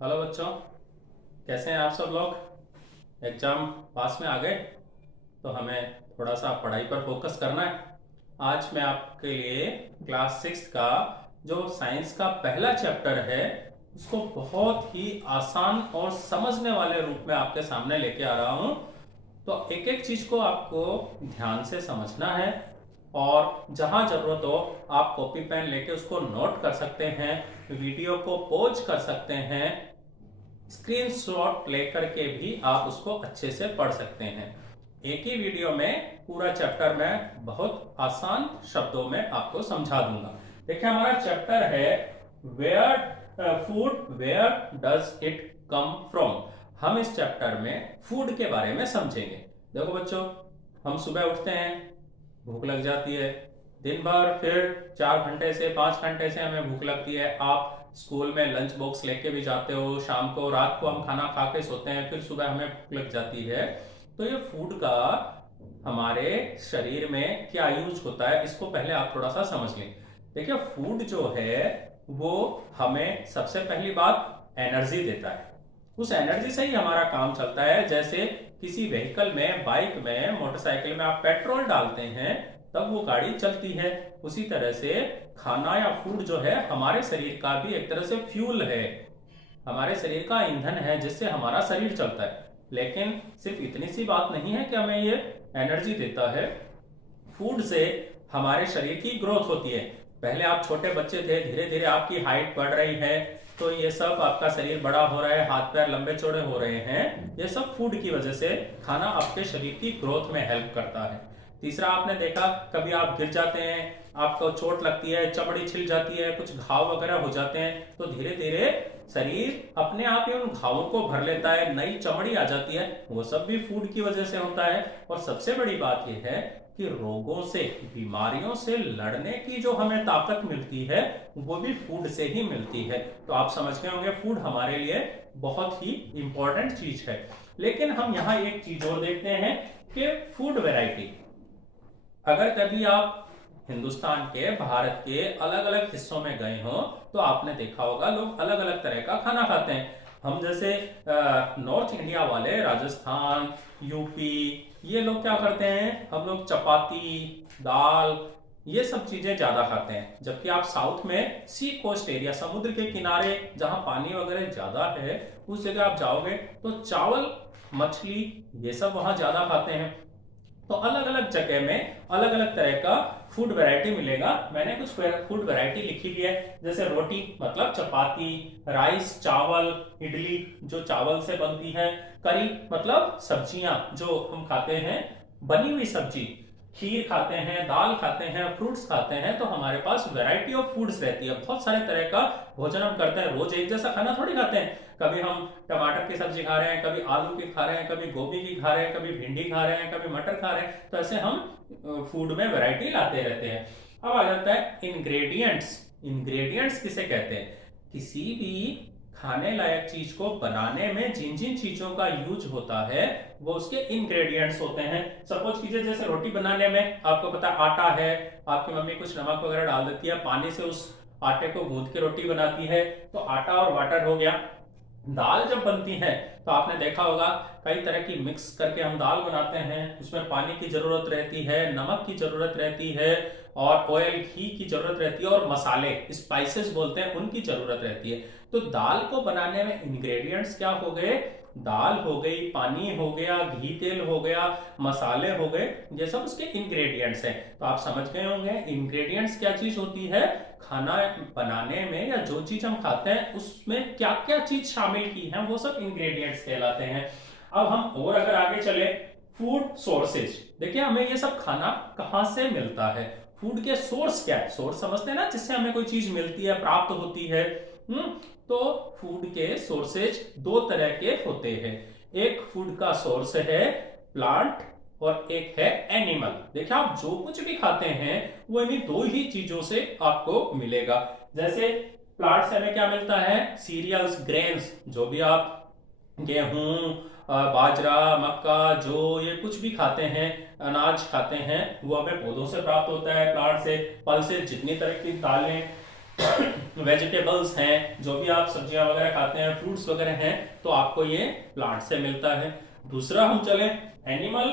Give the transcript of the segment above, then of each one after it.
Hello बच्चों, कैसे हैं आप सब लोग। एग्ज़ाम पास में आ गए तो हमें थोड़ा सा पढ़ाई पर फोकस करना है। आज मैं आपके लिए क्लास सिक्स का जो साइंस का पहला चैप्टर है उसको बहुत ही आसान और समझने वाले रूप में आपके सामने लेके आ रहा हूँ। तो एक एक चीज़ को आपको ध्यान से समझना है और जहाँ ज़रूरत हो आप कॉपी पेन लेके उसको नोट कर सकते हैं, वीडियो को पॉज कर सकते हैं, स्क्रीनशॉट लेकर के भी आप उसको अच्छे से पढ़ सकते हैं। एक ही वीडियो में पूरा चैप्टर मैं बहुत आसान शब्दों में आपको समझा दूंगा। देखिए हमारा चैप्टर है where food, where does it come from. हम इस चैप्टर में फूड के बारे में समझेंगे। देखो बच्चों, हम सुबह उठते हैं, भूख लग जाती है, दिन भर फिर 4 घंटे से 5 घंटे से हमें भूख लगती है। आप स्कूल में लंच बॉक्स लेके भी जाते हो, शाम को रात को हम खाना खा के सोते हैं, फिर सुबह हमें भूख लग जाती है। तो ये फूड का हमारे शरीर में क्या यूज होता है इसको पहले आप थोड़ा सा समझ लें। देखिए फूड जो है वो हमें सबसे पहली बात एनर्जी देता है। उस एनर्जी से ही हमारा काम चलता है। जैसे किसी व्हीकल में, बाइक में, मोटरसाइकिल में आप पेट्रोल डालते हैं तब वो गाड़ी चलती है। उसी तरह से खाना या फूड जो है हमारे शरीर का भी एक तरह से फ्यूल है, हमारे शरीर का ईंधन है जिससे हमारा शरीर चलता है। लेकिन सिर्फ इतनी सी बात नहीं है कि हमें ये एनर्जी देता है। फूड से हमारे शरीर की ग्रोथ होती है। पहले आप छोटे बच्चे थे, धीरे धीरे आपकी हाइट बढ़ रही है, तो ये सब आपका शरीर बड़ा हो रहा है, हाथ पैर लंबे चौड़े हो रहे हैं, ये सब फूड की वजह से। खाना आपके शरीर की ग्रोथ में हेल्प करता है। तीसरा, आपने देखा कभी आप गिर जाते हैं, आपको चोट लगती है, चमड़ी छिल जाती है, कुछ घाव वगैरह हो जाते हैं, तो धीरे धीरे शरीर अपने आप ही उन घावों को भर लेता है, नई चमड़ी आ जाती है। वो सब भी फूड की वजह से होता है। और सबसे बड़ी बात यह है कि रोगों से, बीमारियों से लड़ने की जो हमें ताकत मिलती है वो भी फूड से ही मिलती है। तो आप समझ गए होंगे फूड हमारे लिए बहुत ही इंपॉर्टेंट चीज है। लेकिन हम यहाँ एक चीज और देखते हैं कि फूड वैरायटी। अगर कभी आप हिंदुस्तान के, भारत के अलग अलग हिस्सों में गए हो तो आपने देखा होगा लोग अलग अलग तरह का खाना खाते हैं। हम जैसे नॉर्थ इंडिया वाले, राजस्थान, यूपी, ये लोग क्या करते हैं, हम लोग चपाती, दाल, ये सब चीजें ज्यादा खाते हैं। जबकि आप साउथ में सी कोस्ट एरिया, समुद्र के किनारे जहां पानी वगैरह ज्यादा है, उस जगह आप जाओगे तो चावल, मछली, ये सब वहां ज्यादा खाते हैं। तो अलग अलग जगह में अलग अलग तरह का फूड वैरायटी मिलेगा। मैंने कुछ फूड वैरायटी लिखी भी है। जैसे रोटी मतलब चपाती, राइस चावल, इडली जो चावल से बनती है, करी मतलब सब्जियां जो हम खाते हैं, बनी हुई सब्जी, खीर खाते हैं, दाल खाते हैं, फ्रूट्स खाते हैं। तो हमारे पास वैरायटी ऑफ फूड्स रहती है, बहुत सारे तरह का भोजन हम करते हैं। रोज एक जैसा खाना थोड़ी खाते हैं। कभी हम टमाटर की सब्जी खा रहे हैं, कभी आलू की खा रहे हैं, कभी गोभी की खा रहे हैं, कभी भिंडी खा रहे हैं, कभी मटर खा रहे हैं। तो ऐसे हम फूड में वैरायटी लाते रहते हैं। अब आ जाता है इंग्रेडिएंट्स। इंग्रेडिएंट्स किसे कहते हैं? किसी भी खाने लायक चीज को बनाने में जिन जिन चीजों का यूज होता है वो उसके इंग्रेडिएंट्स होते हैं। सपोज कीजिए जैसे रोटी बनाने में आपको पता आटा है, आपकी मम्मी कुछ नमक वगैरह डाल देती है, पानी से उस आटे को गूंथ के रोटी बनाती है, तो आटा और वाटर हो गया। दाल जब बनती है तो आपने देखा होगा कई तरह की मिक्स करके हम दाल बनाते हैं। उसमें पानी की जरूरत रहती है, नमक की जरूरत रहती है, और ऑयल, घी की जरूरत रहती है, और मसाले, स्पाइसेस बोलते हैं, उनकी जरूरत रहती है। तो दाल को बनाने में इंग्रेडिएंट्स क्या हो गए? दाल हो गई, पानी हो गया, घी तेल हो गया, मसाले हो गए, ये सब उसके इंग्रेडिएंट्स हैं। तो आप समझ गए होंगे इंग्रेडिएंट्स क्या चीज होती है। खाना बनाने में या जो चीज हम खाते हैं उसमें क्या क्या चीज शामिल की है, वो सब इंग्रेडिएंट्स कहलाते हैं। अब हम और अगर आगे चले, फूड सोर्सेज। देखिए हमें ये सब खाना कहाँ से मिलता है, फूड के सोर्स क्या है। सोर्स समझते हैं ना, जिससे हमें कोई चीज मिलती है, प्राप्त होती है। तो फूड के सोर्सेज दो तरह के होते हैं। एक फूड का सोर्स है प्लांट और एक है एनिमल। देखिए आप जो कुछ भी खाते हैं वो इन्हीं दो ही चीजों से आपको मिलेगा। जैसे प्लांट से हमें क्या मिलता है? सीरियल्स, ग्रेन्स, जो भी आप गेहूं, बाजरा, मक्का, जो ये कुछ भी खाते हैं, अनाज खाते हैं, वो हमें पौधों से प्राप्त होता है, प्लांट से। फल से जितनी तरह की दालें, वेजिटेबल्स हैं, जो भी आप सब्जियां वगैरह खाते हैं, फ्रूट्स वगैरह हैं, तो आपको ये प्लांट से मिलता है। दूसरा हम चले एनिमल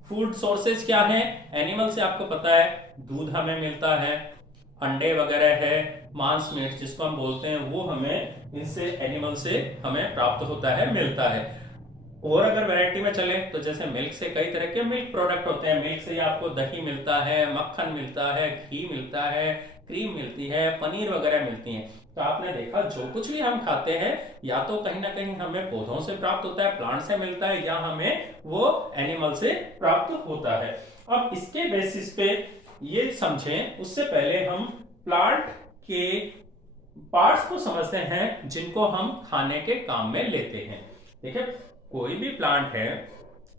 फूड सोर्सेज क्या है। एनिमल से आपको पता है दूध हमें मिलता है, अंडे वगैरह है, मांस मीट जिसको हम बोलते हैं वो हमें इनसे एनिमल से हमें प्राप्त होता है, मिलता है। और अगर वैरायटी में चले तो जैसे मिल्क से कई तरह के मिल्क प्रोडक्ट होते हैं। मिल्क से आपको दही मिलता है, मक्खन मिलता है, घी मिलता है, क्रीम मिलती है, पनीर वगैरह मिलती है। तो आपने देखा जो कुछ भी हम खाते हैं या तो कहीं ना कहीं हमें पौधों से प्राप्त होता है, प्लांट से मिलता है, या हमें वो एनिमल से प्राप्त होता है। अब इसके बेसिस पे ये समझें, उससे पहले हम प्लांट के पार्ट्स को समझते हैं जिनको हम खाने के काम में लेते हैं। देखिए कोई भी प्लांट है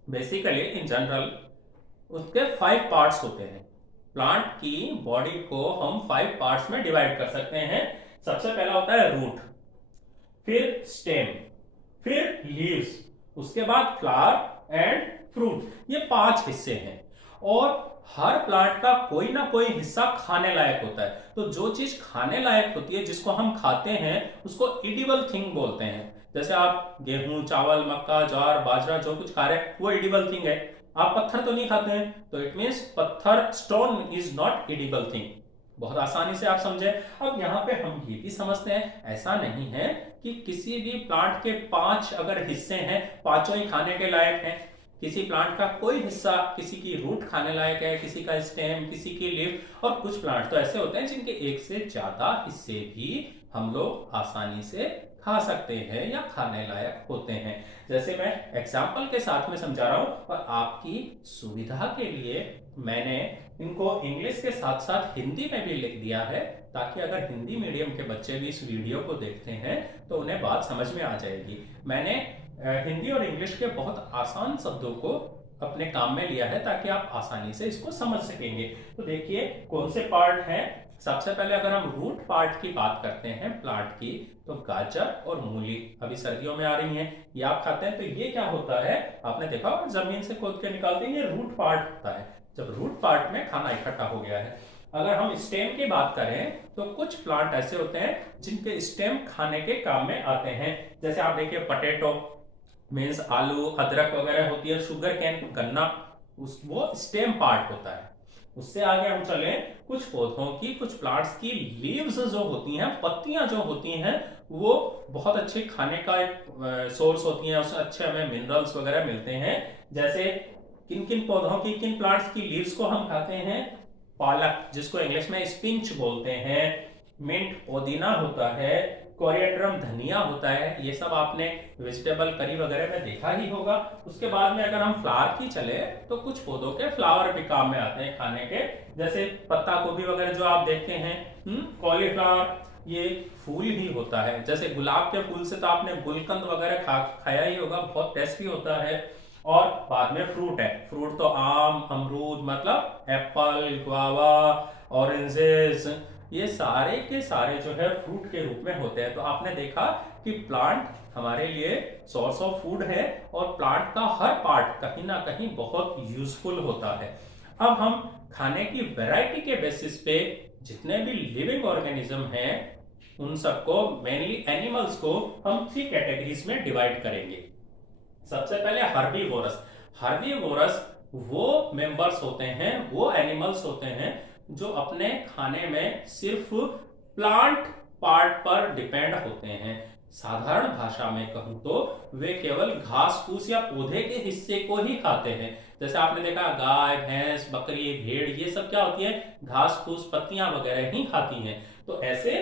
बेसिकली इन जनरल उसके 5 पार्ट्स होते हैं। प्लांट की बॉडी को हम 5 पार्ट्स में डिवाइड कर सकते हैं। सबसे पहला होता है रूट, फिर स्टेम, फिर लीव्स, उसके बाद फ्लावर एंड फ्रूट। ये 5 हिस्से हैं और हर प्लांट का कोई ना कोई हिस्सा खाने लायक होता है। तो जो चीज खाने लायक होती है, जिसको हम खाते हैं, उसको एडिबल थिंग बोलते हैं। जैसे आप गेहूं, चावल, मक्का, ज्वार, बाजरा जो कुछ खा रहे हैं वो एडिबल थिंग है। आप पत्थर तो नहीं खाते हैं, तो इट मीन्स पत्थर, stone is not edible thing. बहुत आसानी से आप समझे। अब यहाँ पे हम ये भी समझते हैं, ऐसा नहीं है कि किसी भी प्लांट के 5 अगर हिस्से हैं, पांचों ही खाने के लायक हैं। किसी प्लांट का कोई हिस्सा, किसी की रूट खाने लायक है, किसी का स्टेम, किसी की लीफ, और कुछ प्लांट तो ऐसे होते हैं जिनके एक से ज्यादा हिस्से भी हम लोग आसानी से खा सकते हैं या खाने लायक होते हैं। जैसे मैं एग्जाम्पल के साथ में समझा रहा हूं, और आपकी सुविधा के लिए मैंने इनको इंग्लिश के साथ साथ हिंदी में भी लिख दिया है, ताकि अगर हिंदी मीडियम के बच्चे भी इस वीडियो को देखते हैं तो उन्हें बात समझ में आ जाएगी। मैंने हिंदी और इंग्लिश के बहुत आसान शब्दों को अपने काम में लिया है ताकि आप आसानी से इसको समझ सकेंगे। तो देखिए कौन से पार्ट हैं। सबसे पहले अगर हम रूट पार्ट की बात करते हैं प्लांट की, तो गाजर और मूली अभी सर्दियों में आ रही हैं, ये आप खाते हैं। तो ये क्या होता है, आपने देखा जमीन से खोद के निकालते हैं, ये रूट पार्ट होता है। जब रूट पार्ट में खाना इकट्ठा हो गया है। अगर हम स्टेम की बात करें तो कुछ प्लांट ऐसे होते हैं जिनके स्टेम खाने के काम में आते हैं। जैसे आप देखिए पटेटो मीन्स आलू, अदरक वगैरह होती है, शुगर कैन गन्ना, वो स्टेम पार्ट होता है। उससे आगे हम चले, कुछ पौधों की, कुछ प्लांट्स की लीव्स जो होती हैं, पत्तियां जो होती हैं, वो बहुत अच्छे खाने का एक सोर्स होती हैं, उससे अच्छे हमें मिनरल्स वगैरह मिलते हैं। जैसे किन किन पौधों की, किन प्लांट्स की लीव्स को हम खाते हैं, पालक जिसको इंग्लिश में स्पिंच बोलते हैं, मिंट पुदीना होता है, कोरिएंडरम धनिया होता है, ये सब आपने वेजिटेबल करी वगैरह में देखा ही होगा। उसके बाद में अगर हम फ्लावर की चले तो कुछ पौधों के फ्लावर भी काम में आते हैं खाने के, जैसे पत्ता गोभी वगैरह जो आप देखते हैं, कॉलीफ्लावर, ये फूल ही होता है। जैसे गुलाब के फूल से तो आपने गुलकंद वगैरह खाया ही होगा, बहुत टेस्टी होता है। और बाद में फ्रूट है, फ्रूट तो आम, अमरूद, मतलब एप्पल, गुआवा, ऑरेंजेस, ये सारे के सारे जो है फ्रूट के रूप में होते हैं। तो आपने देखा कि प्लांट हमारे लिए सोर्स ऑफ फूड है और प्लांट का हर पार्ट कहीं ना कहीं बहुत यूजफुल होता है। अब हम खाने की वैरायटी के बेसिस पे जितने भी लिविंग ऑर्गेनिज्म हैं उन सबको, मेनली एनिमल्स को, हम 3 कैटेगरीज में डिवाइड करेंगे। सबसे पहले हर्बीवोरस। हर्बीवोरस वो मेंबर्स होते हैं, वो एनिमल्स होते हैं जो अपने खाने में सिर्फ प्लांट पार्ट पर डिपेंड होते हैं। साधारण भाषा में कहूं तो वे केवल घास फूस या पौधे के हिस्से को ही खाते हैं। जैसे आपने देखा गाय, भैंस, बकरी, भेड़, ये सब क्या होती है, घास फूस, पत्तियां वगैरह ही खाती हैं। तो ऐसे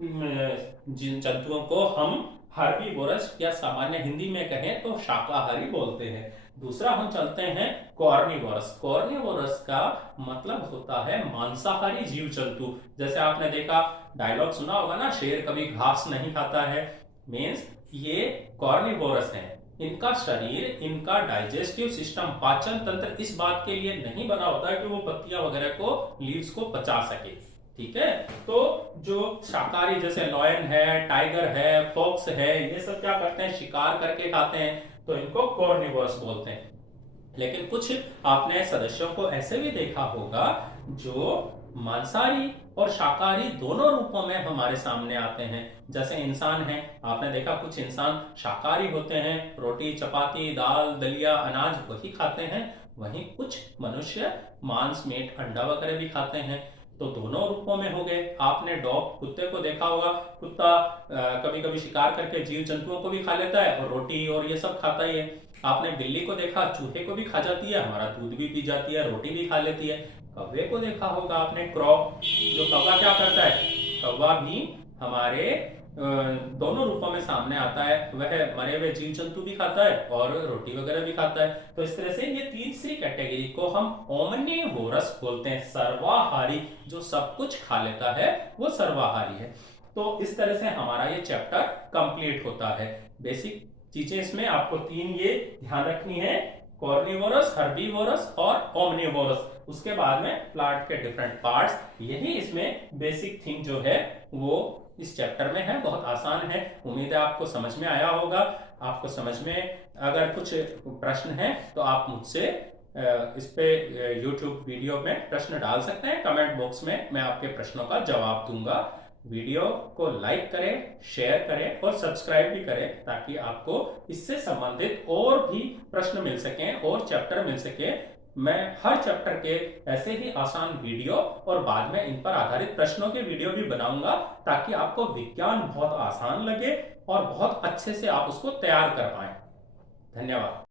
जिन जंतुओं को हम हर्बीवोरस या सामान्य हिंदी में कहें तो शाकाहारी बोलते हैं। दूसरा हम चलते हैं कॉर्निवोरस। कॉर्निवोरस का मतलब होता है मांसाहारी जीव जंतु। जैसे आपने देखा डायलॉग सुना होगा ना, शेर कभी घास नहीं खाता है, मीन्स ये कॉर्निवोरस है। इनका शरीर, इनका डाइजेस्टिव सिस्टम, पाचन तंत्र इस बात के लिए नहीं बना होता कि वो पत्तियां वगैरह को, लीव्स को पचा सके। ठीक है, तो जो शाकाहारी जैसे लॉयन है, टाइगर है, फॉक्स है, ये सब क्या करते हैं, शिकार करके खाते हैं, तो इनको कॉर्निवोरस बोलते हैं। लेकिन कुछ आपने सदस्यों को ऐसे भी देखा होगा जो मांसाहारी और शाकाहारी दोनों रूपों में हमारे सामने आते हैं। जैसे इंसान है, आपने देखा कुछ इंसान शाकाहारी होते हैं, रोटी चपाती दाल दलिया अनाज वही खाते हैं, वहीं कुछ मनुष्य मांस मीट अंडा वगैरह भी खाते हैं। तो दोनों रूपों में हो गए। आपने डॉग कुत्ते को देखा होगा, कुत्ता कभी कभी शिकार करके जीव जंतुओं को भी खा लेता है और रोटी और ये सब खाता ही है। आपने बिल्ली को देखा, चूहे को भी खा जाती है, हमारा दूध भी पी जाती है, रोटी भी खा लेती है। कौवे को देखा होगा आपने, क्रॉ, जो कौवा क्या करता है, कौवा भी हमारे दोनों रूपों में सामने आता है। वह मरे हुए जीव जंतु भी खाता है और रोटी वगैरह भी खाता है। तो इस तरह से ये तीसरी कैटेगरी को हम ओमनिवोरस बोलते हैं, सर्वाहारी। जो सब कुछ खा लेता है वो सर्वाहारी है। तो इस तरह से हमारा ये चैप्टर कंप्लीट होता है। बेसिक चीजें इसमें आपको तीन ये ध्यान रखनी है, कॉर्निवोरस, हर्बीवोरस और ओमनिवोरस। उसके बाद में प्लांट के डिफरेंट पार्ट्स, यही इसमें बेसिक थिंग जो है वो इस चैप्टर में है। बहुत आसान है, उम्मीद है आपको समझ में आया होगा। आपको समझ में अगर कुछ प्रश्न है तो आप मुझसे इस पे YouTube वीडियो में प्रश्न डाल सकते हैं। कमेंट बॉक्स में मैं आपके प्रश्नों का जवाब दूंगा। वीडियो को लाइक करें, शेयर करें और सब्सक्राइब भी करें, ताकि आपको इससे संबंधित और भी प्रश्न मिल सकें और चैप्टर मिल सके। मैं हर चैप्टर के ऐसे ही आसान वीडियो और बाद में इन पर आधारित प्रश्नों के वीडियो भी बनाऊंगा, ताकि आपको विज्ञान बहुत आसान लगे और बहुत अच्छे से आप उसको तैयार कर पाएं। धन्यवाद।